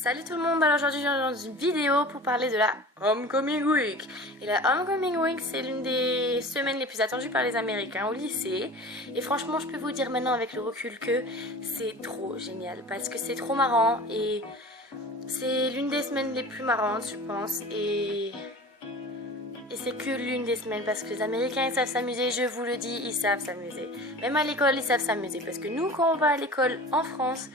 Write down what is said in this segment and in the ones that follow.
Salut tout le monde, alors aujourd'hui je viens dans une vidéo pour parler de la Homecoming Week. Et la Homecoming Week c'est l'une des semaines les plus attendues par les Américains au lycée. Et franchement je peux vous dire maintenant avec le recul que c'est trop génial parce que c'est trop marrant et c'est l'une des semaines les plus marrantes je pense. Et c'est que l'une des semaines parce que les Américains ils savent s'amuser, je vous le dis, ils savent s'amuser. Même à l'école ils savent s'amuser parce que nous quand on va à l'école en France,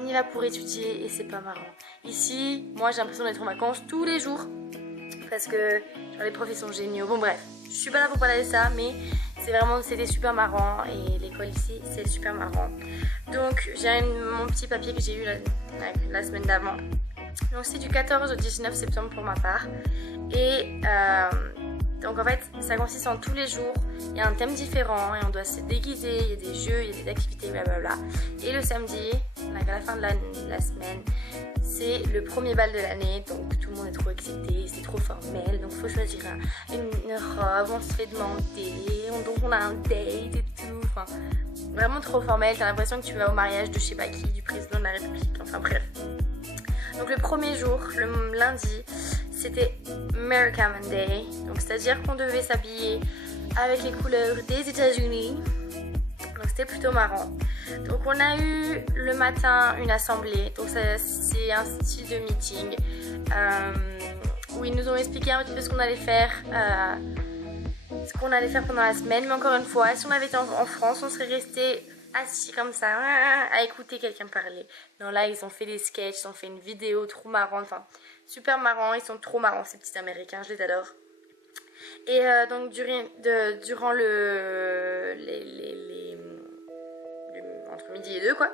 on y va pour étudier et c'est pas marrant. Ici, moi j'ai l'impression d'être en vacances tous les jours parce que genre, les profs ils sont géniaux. Bon bref, je suis pas là pour parler de ça mais c'était super marrant et l'école ici c'est super marrant. Donc j'ai mon petit papier que j'ai eu la semaine d'avant. Donc c'est du 14 au 19 septembre pour ma part et donc en fait ça consiste en tous les jours, il y a un thème différent et on doit se déguiser, il y a des jeux, il y a des activités, blablabla. Et le samedi, à la fin de la semaine, c'est le premier bal de l'année, donc tout le monde est trop excité, c'est trop formel, donc il faut choisir une robe, on se fait demander, donc on a un date et tout, enfin vraiment trop formel, t'as l'impression que tu vas au mariage de je sais pas qui, du président de la République, enfin bref. Donc le premier jour, le lundi, c'était American Day, donc c'est-à-dire qu'on devait s'habiller avec les couleurs des États-Unis, donc c'était plutôt marrant. Donc on a eu le matin une assemblée, donc c'est un style de meeting où ils nous ont expliqué un petit peu ce qu'on allait faire, pendant la semaine, mais encore une fois, si on avait été en France, on serait resté assis comme ça à écouter quelqu'un parler. Non, là ils ont fait des sketchs, ils ont fait une vidéo trop marrante, enfin super marrant, ils sont trop marrants ces petits Américains, je les adore. Et donc durant entre midi et 2 quoi,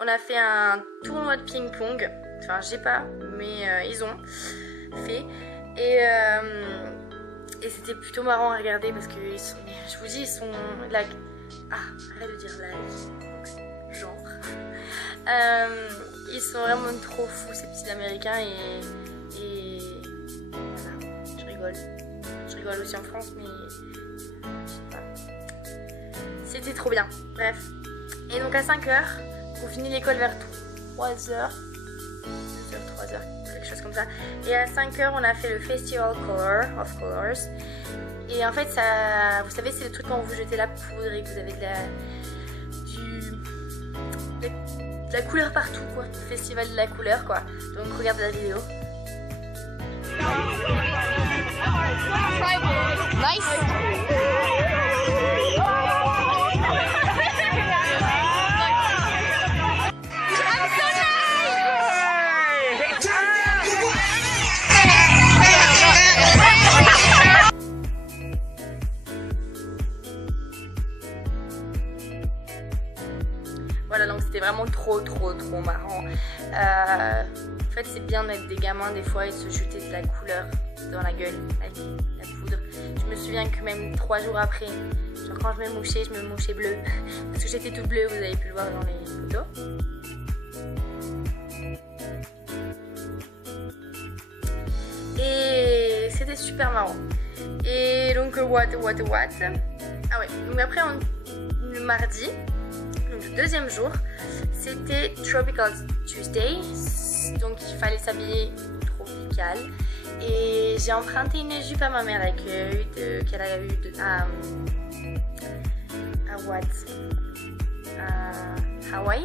on a fait un tournoi de ping-pong, enfin j'ai pas, mais ils ont fait et c'était plutôt marrant à regarder parce que je vous dis ils sont là. Ah, arrête de dire like, genre. Ils sont vraiment trop fous ces petits Américains et voilà, je rigole. Je rigole aussi en France mais voilà. C'était trop bien, bref. Et donc à 5h, on finit l'école vers 3h, 3h, quelque chose comme ça. Et à 5h, on a fait le Festival of Colors. Et en fait, ça, vous savez, c'est le truc quand vous jetez la poudre et que vous avez de la couleur partout, quoi. Le festival de la couleur, quoi. Donc, regardez la vidéo. Nice! Voilà, donc c'était vraiment trop marrant. En fait, c'est bien d'être des gamins des fois et de se jeter de la couleur dans la gueule avec la poudre. Je me souviens que même 3 jours après, genre quand je me mouchais bleu. Parce que j'étais toute bleue, vous avez pu le voir dans les photos. Et c'était super marrant. Et donc, what? Ah ouais, donc après, le mardi, donc le deuxième jour, c'était Tropical Tuesday, donc il fallait s'habiller tropical. Et j'ai emprunté une jupe à ma mère d'accueil qu'elle a eu à Hawaï.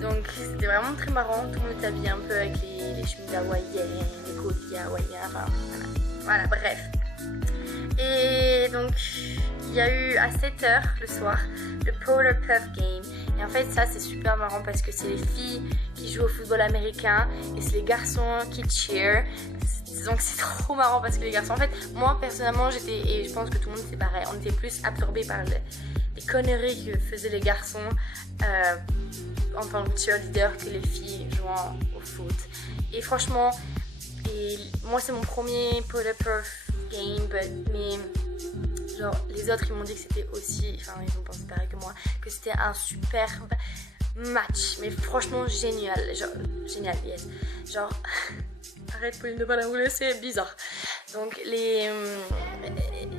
Donc c'était vraiment très marrant, tout le monde était habillé un peu avec les chemises hawaïennes, les colliers hawaïens, enfin voilà, bref. Et donc il y a eu à 7h le soir le Polar Puff Game. Et en fait ça c'est super marrant parce que c'est les filles qui jouent au football américain et c'est les garçons qui cheer. Donc c'est trop marrant parce que les garçons, en fait moi personnellement j'étais, et je pense que tout le monde c'est pareil, on était plus absorbés par les conneries que faisaient les garçons en tant que cheerleader que les filles jouant au foot. Et franchement, moi c'est mon premier Polar Puff Game, mais genre les autres ils m'ont dit que c'était aussi, enfin ils ont pensé pareil que moi, que c'était un super match, mais franchement génial, genre génial, yes. Genre arrête Pauline de pas l'anglais, c'est bizarre. Donc les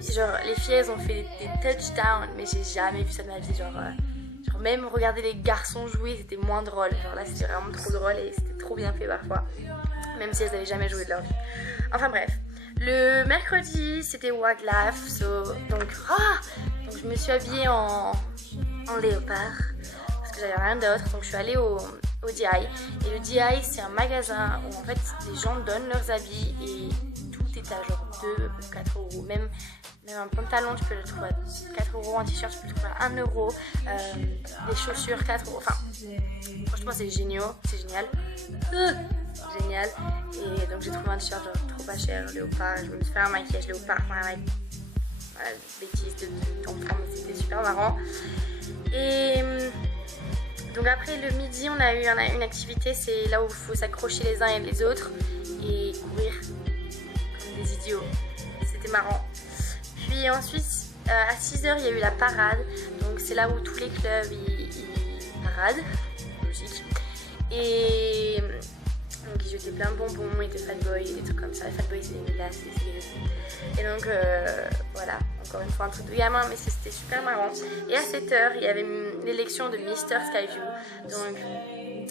filles elles ont fait des touchdowns, mais j'ai jamais vu ça de ma vie, genre Genre même regarder les garçons jouer c'était moins drôle. Genre là c'était vraiment trop drôle et c'était trop bien fait parfois. Même si elles n'avaient jamais joué de leur vie. Enfin bref. Le mercredi c'était Waglaff. Donc je me suis habillée en léopard. Parce que j'avais rien d'autre. Donc je suis allée au DI. Et le DI c'est un magasin où en fait les gens donnent leurs habits et tout est à genre 2 ou 4 euros. Même un pantalon tu peux le trouver à 4 euros, un t-shirt tu peux le trouver à 1 euro, des chaussures 4 euros. Enfin franchement c'est génial. Génial. Et donc j'ai trouvé un t-shirt genre trop pas cher, léopard. Je me suis fait un maquillage léopard, enfin bêtise de d'enfant, mais c'était super marrant. Et donc après le midi on a eu une activité, c'est là où il faut s'accrocher les uns et les autres et courir comme des idiots. C'était marrant. Puis ensuite à 6h il y a eu la parade, donc c'est là où tous les clubs ils paradent, logique. Et donc ils jetaient plein de bonbons et de Fat Boy et des trucs comme ça. Les Fat Boy c'est des glaces, c'est des... Et donc voilà, encore une fois un truc de gamin, mais c'était super marrant. Et à 7h il y avait l'élection de Mr Skyview. Donc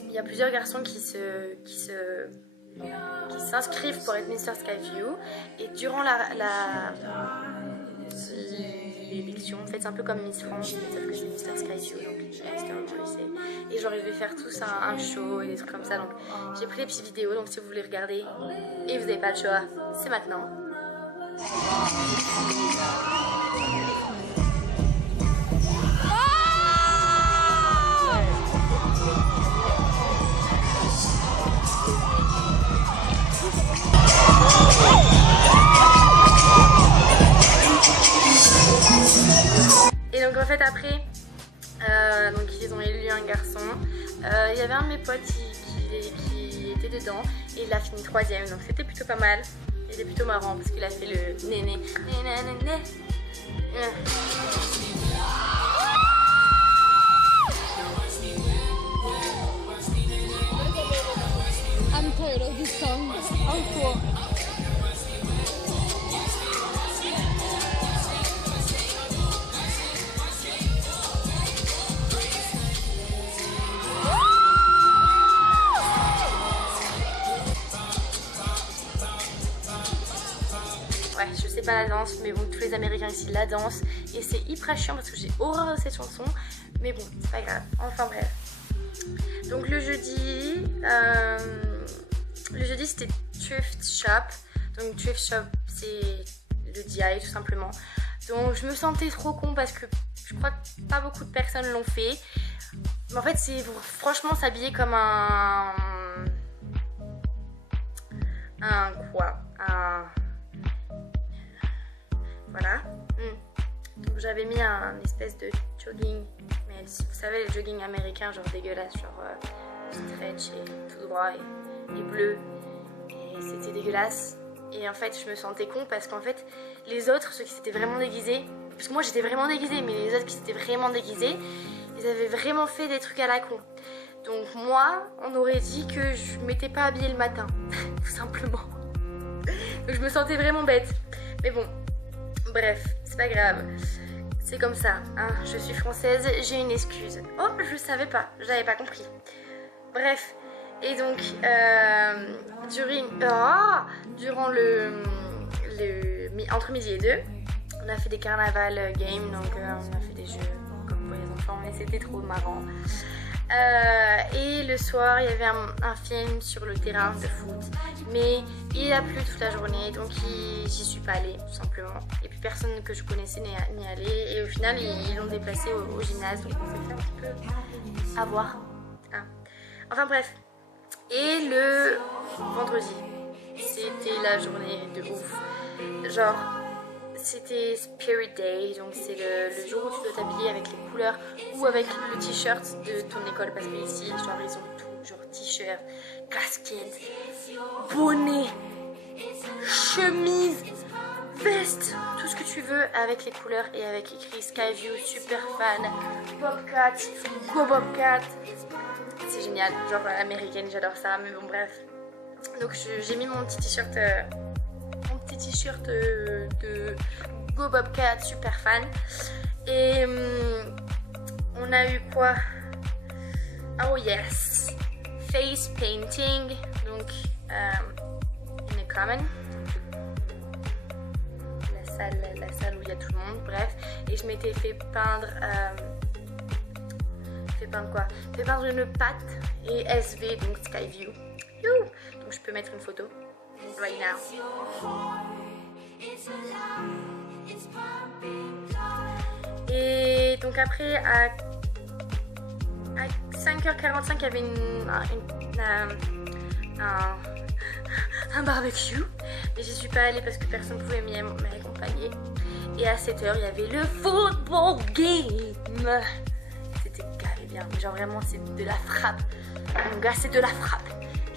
il y a plusieurs garçons qui s'inscrivent pour être Mr Skyview. Et durant l'élection, en fait c'est un peu comme Miss France, sauf que c'est Mr Skyview, donc c'était un lycée. Et genre ils devaient faire tous un show et des trucs comme ça, donc j'ai pris les petites vidéos, donc si vous voulez regarder et vous n'avez pas le choix, c'est maintenant. Et donc en fait après, donc ils ont élu un garçon. Il y avait un de mes potes qui était dedans et il a fini 3ème, donc c'était plutôt pas mal. Il était plutôt marrant parce qu'il a fait le néné. I'm tired of this song. Also. Ouais, je sais pas la danse, mais bon, tous les Américains ici la dansent et c'est hyper chiant parce que j'ai horreur de cette chanson, mais bon, c'est pas grave. Enfin bref. Donc le jeudi c'était Thrift Shop. Donc Thrift Shop c'est le DI tout simplement. Donc je me sentais trop con parce que je crois que pas beaucoup de personnes l'ont fait. Mais en fait c'est franchement s'habiller comme voilà. Donc j'avais mis un espèce de jogging, mais vous savez les joggings américains genre dégueulasses, genre stretch et tout droit et bleu, et c'était dégueulasse. Et en fait je me sentais con parce qu'en fait les autres, ceux qui s'étaient vraiment déguisés, parce que moi j'étais vraiment déguisée, mais les autres qui s'étaient vraiment déguisés, ils avaient vraiment fait des trucs à la con. Donc moi on aurait dit que je m'étais pas habillée le matin tout simplement. Donc je me sentais vraiment bête, mais bon. Bref, c'est pas grave, c'est comme ça, hein. Je suis française, j'ai une excuse. Oh, je savais pas, j'avais pas compris. Bref, et donc, durant entre midi et 2, on a fait des carnaval games, donc on a fait des jeux comme pour les enfants, mais c'était trop marrant. Et le soir, il y avait un film sur le terrain de foot, mais il a plu toute la journée, donc j'y suis pas allée tout simplement. Et puis personne que je connaissais n'y allait, et au final ils l'ont déplacé au gymnase, donc on s'est fait un petit peu avoir. Hein. Enfin bref. Et le vendredi, c'était la journée de ouf. Genre, c'était Spirit Day, donc c'est le jour où tu dois t'habiller avec les couleurs ou avec le t-shirt de ton école, parce que ici, genre ils ont tout, genre t-shirt, casquette, bonnet, chemise, veste, tout ce que tu veux avec les couleurs et avec écrit Skyview, super fan, Bobcat, go Bobcat. C'est génial, genre américaine, j'adore ça, mais bon bref. Donc j'ai mis mon petit t-shirt de Go Bobcat, super fan. Et On a eu quoi? Oh yes, face painting, donc une common, la salle où il y a tout le monde, bref. Et je m'étais fait peindre, quoi? Fait peindre une patte et SV, donc Skyview. You. Donc je peux mettre une photo right now. Et donc après à 5h45 il y avait un barbecue, mais j'y suis pas allée parce que personne ne pouvait m'accompagner. Et à 7h il y avait le football game. C'était carré bien, mais genre vraiment c'est de la frappe. Mon gars, c'est de la frappe.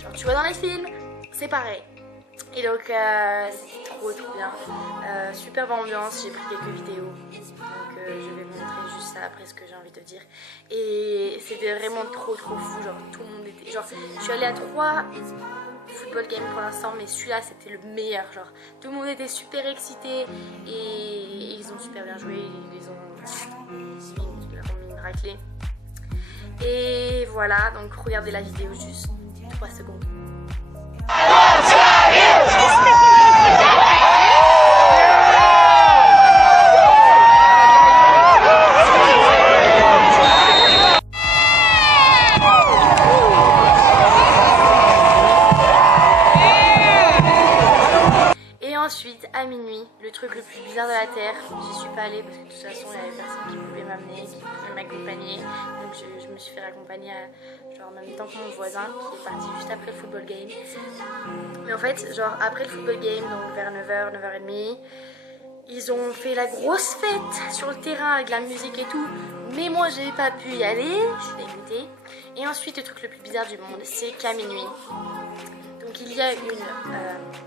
Genre tu vois dans les films, c'est pareil. Et donc c'était trop bien. Superbe ambiance, j'ai pris quelques vidéos. Donc je vais vous montrer juste ça après ce que j'ai envie de dire. Et c'était vraiment trop fou. Genre tout le monde était. Genre je suis allée à 3 football games pour l'instant, mais celui-là c'était le meilleur. Genre tout le monde était super excité et ils ont super bien joué. Ils ont mis une raclée. Et voilà, donc regardez la vidéo juste 3 secondes. Et ensuite, à minuit, le truc le plus bizarre de la terre, j'y suis pas allée parce que de toute façon il y avait personne qui pouvait m'amener, qui pouvait m'accompagner. Donc je me suis fait accompagner genre en même temps que mon voisin qui est parti juste après le football game. Mais en fait, genre après le football game, donc vers 9h, 9h30, ils ont fait la grosse fête sur le terrain avec la musique et tout. Mais moi j'ai pas pu y aller, je suis dégoûtée. Et ensuite, le truc le plus bizarre du monde, c'est qu'à minuit, donc il y a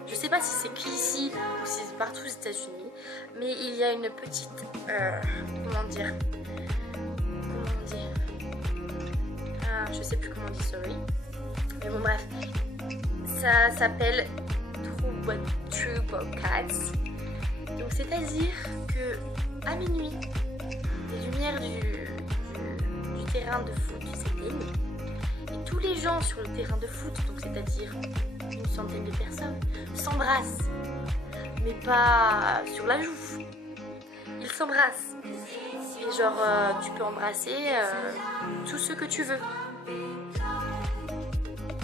je sais pas si c'est qu'ici ou si c'est partout aux États-Unis, mais il y a une petite, comment dire, je sais plus comment on dit, sorry, mais bon bref, ça s'appelle True Bobcats. Donc c'est-à-dire que à minuit, les lumières du terrain de foot s'éteignent et tous les gens sur le terrain de foot, donc c'est-à-dire une centaine de personnes, s'embrassent, mais pas sur la joue. Ils s'embrassent. Et genre, tu peux embrasser tous ceux que tu veux.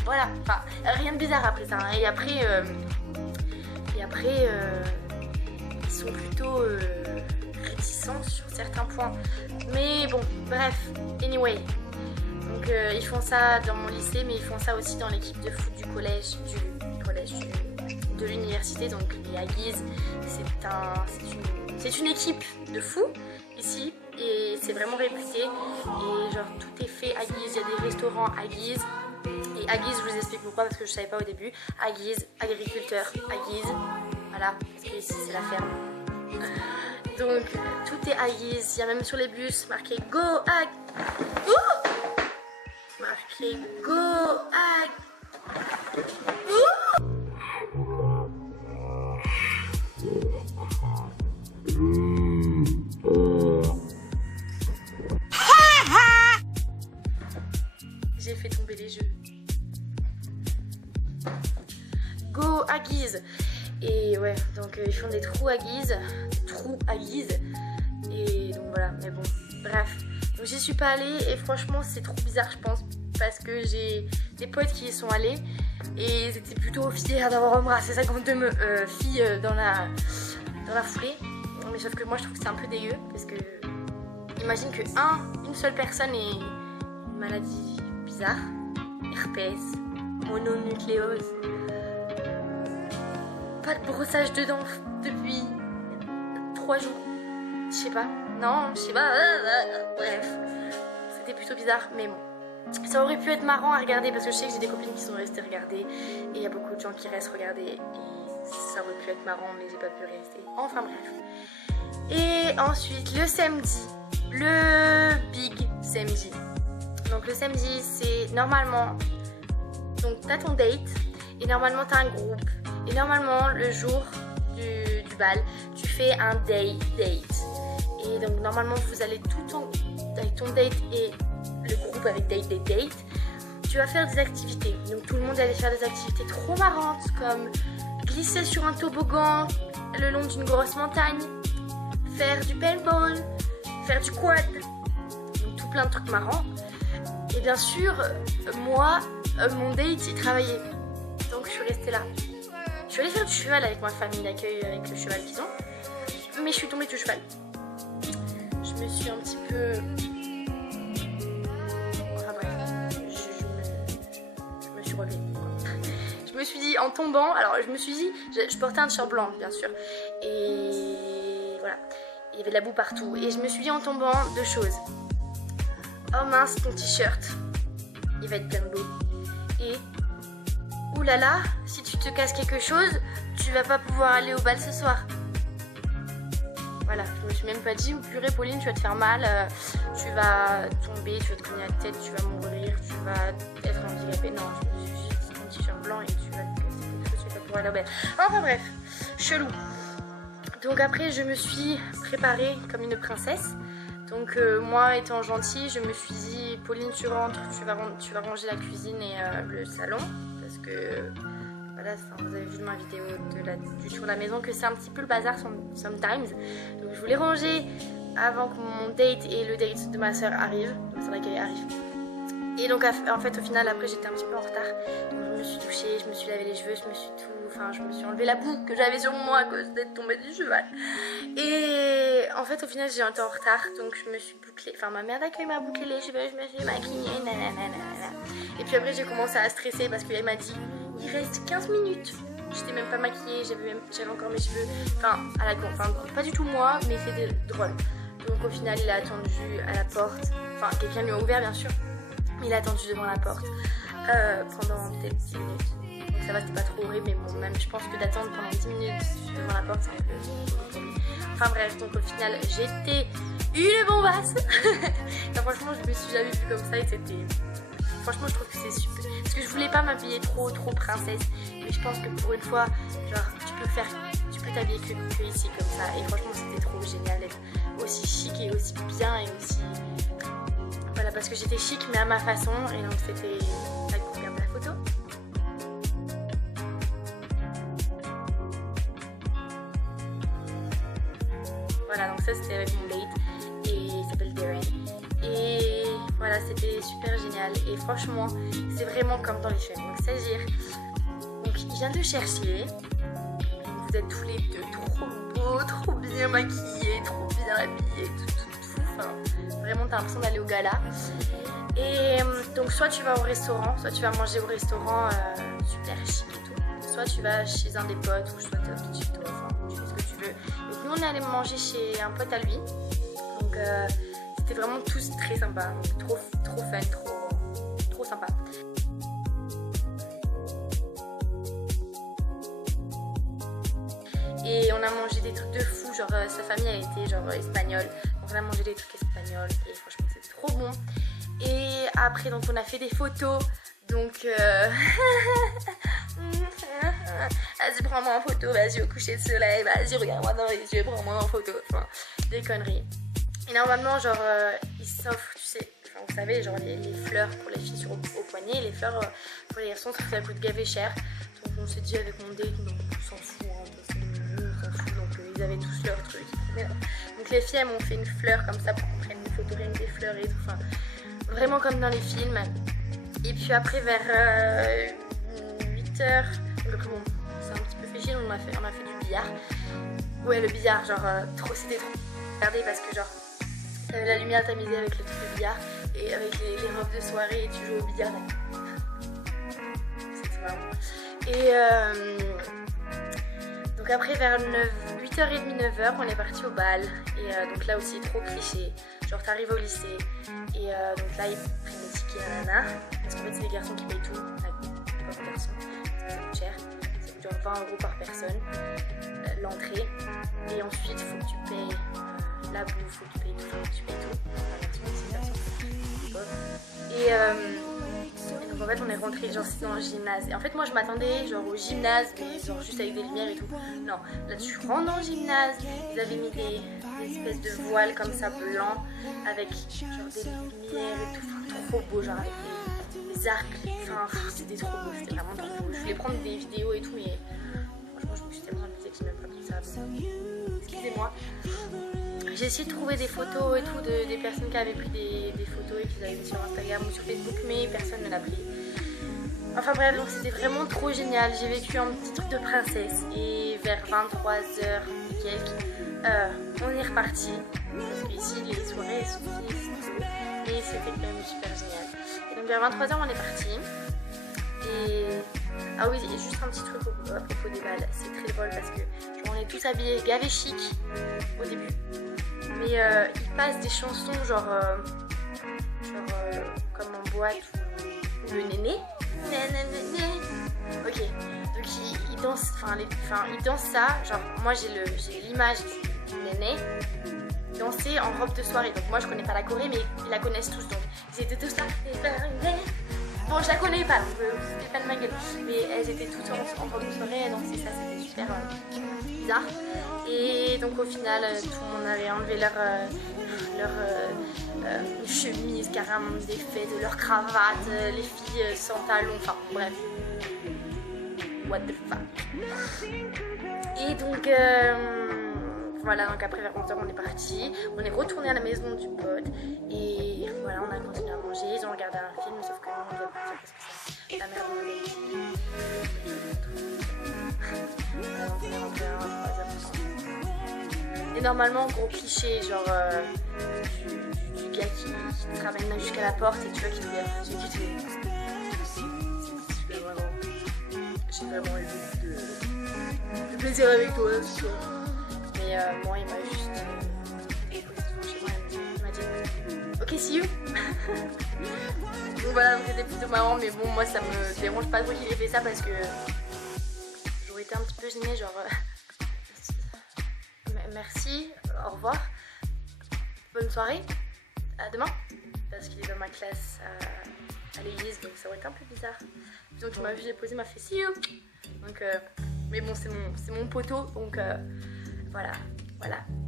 Voilà, enfin, rien de bizarre après ça. Hein. Et après, ils sont plutôt réticents sur certains points. Mais bon, bref, anyway. Donc ils font ça dans mon lycée, mais ils font ça aussi dans l'équipe de foot du collège, de l'université, donc les Aggies. C'est une équipe de fous ici et c'est vraiment réputé. Et genre tout est fait Aggies, il y a des restaurants Aggies. Et Aggies, je vous explique pourquoi, parce que je savais pas au début. Aggies, agriculteur, Aggies, voilà, parce que ici c'est la ferme. Donc tout est Aggies, il y a même sur les bus marqué Go Ag. Marqué Go Ag. J'ai fait tomber les jeux. Go Aggies. Et ouais, donc ils font des trous Aggies. Et donc voilà, mais bon, bref. Donc j'y suis pas allée et franchement c'est trop bizarre je pense. Parce que j'ai des potes qui y sont allés et ils étaient plutôt fiers d'avoir embrassé 52 filles dans la foulée. Mais sauf que moi je trouve que c'est un peu dégueu parce que imagine que une seule personne ait une maladie bizarre, herpès, mononucléose, pas de brossage de dents depuis 3 jours, je sais pas, non, je sais pas, bref, c'était plutôt bizarre, mais bon. Ça aurait pu être marrant à regarder parce que je sais que j'ai des copines qui sont restées regarder et il y a beaucoup de gens qui restent regarder et ça aurait pu être marrant mais j'ai pas pu rester. Enfin bref. Et ensuite le samedi, le big samedi. Donc le samedi c'est normalement, donc t'as ton date et normalement t'as un groupe et normalement le jour du bal tu fais un day date. Et donc normalement vous allez tout le temps avec ton date et le groupe avec date. Tu vas faire des activités. Donc tout le monde allait faire des activités trop marrantes comme glisser sur un toboggan le long d'une grosse montagne, faire du paintball, faire du quad, donc tout plein de trucs marrants. Et bien sûr, moi, mon date, il travaillait. Donc je suis restée là. Je suis allée faire du cheval avec ma famille d'accueil, avec le cheval qu'ils ont. Mais je suis tombée du cheval. Je me suis un petit peu... Enfin bref, je me suis relevée. Je me suis dit en tombant, alors je me suis dit, je portais un t-shirt blanc bien sûr. Et voilà, il y avait de la boue partout. Et je me suis dit en tombant deux choses. Oh mince, ton t-shirt, il va être plein de boue. Et oulala, si tu te casses quelque chose, tu vas pas pouvoir aller au bal ce soir. Voilà, je me suis même pas dit, purée Pauline, tu vas te faire mal, tu vas tomber, tu vas te cogner la tête, tu vas mourir, tu vas être handicapée. Non, je me suis dit, c'est ton t-shirt blanc et tu vas te casser quelque chose, tu vas pas pouvoir aller au bal. Enfin bref, chelou. Donc après, je me suis préparée comme une princesse. Donc moi, étant gentille, je me suis dit, Pauline, tu rentres, tu vas ranger la cuisine et le salon. Parce que, voilà, vous avez vu dans ma vidéo du tour de la maison que c'est un petit peu le bazar sometimes. Donc je voulais ranger avant que mon date et le date de ma soeur arrivent. Donc son accueil arrive. Et donc en fait, au final, après, j'étais un petit peu en retard. Donc je me suis douchée, je me suis lavé les cheveux, je me suis enlevé la boue que j'avais sur moi à cause d'être tombée du cheval. Et en fait, au final, j'ai été en retard, donc je me suis bouclée. Enfin, ma mère d'accueil m'a bouclé les cheveux, je me suis maquillée, nanana. Et puis après, j'ai commencé à stresser parce qu'elle m'a dit, il reste 15 minutes. J'étais même pas maquillée, j'avais encore mes cheveux. Enfin, à la con, enfin, pas du tout moi, mais c'était drôle. Donc au final, il a attendu à la porte. Enfin, quelqu'un lui a ouvert, bien sûr. Il a attendu devant la porte pendant peut-être 10 minutes. Donc ça va, c'était pas trop horrible, mais bon, même je pense que d'attendre pendant 10 minutes devant la porte, c'est un peu... Enfin bref, donc au final, j'étais une bombasse. Non, franchement, je me suis jamais vue comme ça et c'était... Franchement, je trouve que c'est super. Parce que je voulais pas m'habiller trop princesse. Mais je pense que pour une fois, genre, tu peux t'habiller que ici comme ça. Et franchement, c'était trop génial d'être aussi chic et aussi bien et aussi... Voilà, parce que j'étais chic mais à ma façon. Et donc c'était... Regarde la photo. Voilà, donc ça c'était avec mon date. Et il s'appelle Darren. Et voilà, c'était super génial. Et franchement, c'est vraiment comme dans les films. Donc c'est-à-dire, donc il vient de chercher. Vous êtes tous les deux trop beaux, trop bien maquillés, trop bien habillés, tout. Enfin, vraiment, t'as l'impression d'aller au gala. Et donc soit tu vas au restaurant, soit tu vas manger au restaurant super chic et tout. Soit tu vas chez un des potes ou soit tu chez toi. Enfin, tu fais ce que tu veux. Donc nous, on est allé manger chez un pote à lui. Donc c'était vraiment tous très sympa, trop fun, trop sympa. Et on a mangé des trucs de fou, genre sa famille a été genre espagnole, donc on a mangé des trucs espagnols et franchement c'était trop bon. Et après donc on a fait des photos, donc vas-y prends-moi en photo, vas-y au coucher de soleil, vas-y regarde-moi dans les yeux, prends-moi en photo, enfin des conneries. Et normalement, genre, ils s'offrent, tu sais, enfin, vous savez, genre les fleurs pour les filles au poignet, les fleurs pour les garçons, ça coûte gavé cher. Donc on s'est dit avec mon date, donc on s'en fout, hein, parce que nous, on s'en fout, donc ils avaient tous leurs trucs. Donc les filles, elles m'ont fait une fleur comme ça pour qu'on prenne une photo rien que des fleurs et tout, enfin, vraiment comme dans les films. Et puis après, vers 8h, donc après, bon, c'est un petit peu fait chier, donc on a fait du billard. Ouais, le billard, genre, c'était trop regardé parce que, genre, t'avais la lumière tamisée avec le truc de billard et avec les robes de soirée et tu joues au billard. C'était marrant. Et donc après vers 8h30, 9h, on est parti au bal. Et donc là aussi trop cliché. Genre t'arrives au lycée et donc là ils prennent les tickets nanana. Parce qu'en fait c'est les garçons qui payent tout. Pas les garçons, ça coûte cher. Ça coûte genre 20 € par personne l'entrée. Et ensuite faut que tu payes la bouffe, faut que tu payes tout, tu payes tout. Et donc en fait on est rentré genre c'était dans le gymnase. Et en fait moi je m'attendais genre au gymnase mais genre juste avec des lumières et tout. Non, là tu rentres dans le gymnase, ils avaient mis des une espèce de voile comme ça blanc avec genre des lumières et tout, enfin, trop beau, genre avec des arcs, enfin c'était trop beau, c'était vraiment trop beau. Je voulais prendre des vidéos et tout, mais franchement je me suis tellement amusée que j'ai même pas pris ça. Excusez-moi. J'ai essayé de trouver des photos et tout des personnes qui avaient pris des photos et qui les avaient mis sur Instagram ou sur Facebook, mais personne ne l'a pris. Enfin bref, donc c'était vraiment trop génial. J'ai vécu un petit truc de princesse et vers 23h et quelques, on est reparti. Parce qu'ici les soirées sont finies et c'était quand même super génial. Et donc vers 23h on est parti. Et ah oui, et juste un petit truc à propos des balles, c'est très drôle parce que genre, on est tous habillés gavé chic au début. Mais ils passent des chansons genre comme en boîte ou le néné. Ok, donc ils dansent, ils dansent ça, genre moi j'ai l'image du néné danser en robe de soirée, donc moi je connais pas la choré mais ils la connaissent tous, donc ils étaient tous là, bon je la connais pas, donc c'était pas de ma gueule, mais elles étaient toutes en robe de soirée, donc c'est ça, c'était super bizarre, et donc au final tout le monde avait enlevé leur chemise carrément défaite, leur cravate, les filles sans talons, enfin bref, what the fuck. Et donc voilà, donc après vers 11h on est parti, on est retourné à la maison du pote et voilà, on a continué à manger, ils ont regardé un film, sauf que nous on doit partir parce que c'est la merde de et normalement gros cliché genre du gars qui te ramène jusqu'à la porte et tu vois qui te regarde les yeux, qui te fait j'ai vraiment eu beaucoup de plaisir avec toi ce soir. Mais moi il m'a juste déposé devant chez moi, il m'a dit ok see you. Donc voilà, c'était plutôt marrant, mais bon moi ça me dérange pas trop qu'il ait fait ça parce que j'aurais été un petit peu gênée, genre merci, au revoir, bonne soirée, à demain, parce qu'il est dans ma classe à l'église, donc ça aurait été un peu bizarre. Donc il m'a vu déposer, m'a fait see you. Donc mais bon c'est mon poteau, donc voilà.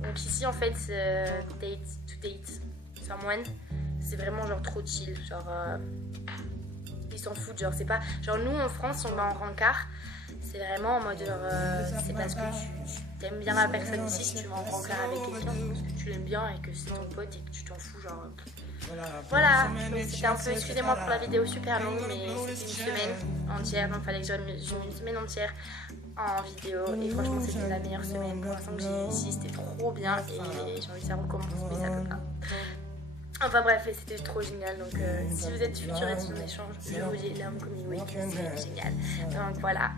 Donc ici en fait date to date someone, c'est vraiment genre trop chill, genre ils s'en foutent, genre c'est pas genre nous en France on va en rencard, c'est vraiment en mode genre c'est parce que tu aimes bien la personne ici, si tu vas en rencard avec quelqu'un parce que tu l'aimes bien et que c'est ton pote et que tu t'en fous, genre voilà. Donc c'était un peu, excusez-moi pour la vidéo super longue, mais c'était une semaine entière, donc fallait que j'aime une semaine entière en vidéo et franchement c'était la meilleure semaine pour l'instant que j'ai eu ici, c'était trop bien et j'ai envie que ça recommence, mais ça peut pas. Enfin bref, c'était trop génial, donc si vous êtes futur étudiant d'échange, je vous dis la Homecoming Week, c'est génial. Donc voilà,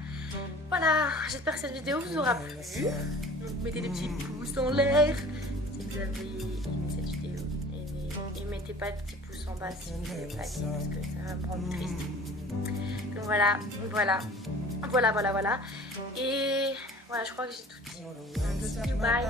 j'espère que cette vidéo vous aura plu, donc mettez des petits pouces en l'air si vous avez aimé cette vidéo et mettez pas de petits pouces en bas si vous n'avez pas aimé parce que ça va me rendre triste. Donc voilà, et voilà, je crois que j'ai tout dit. Bye.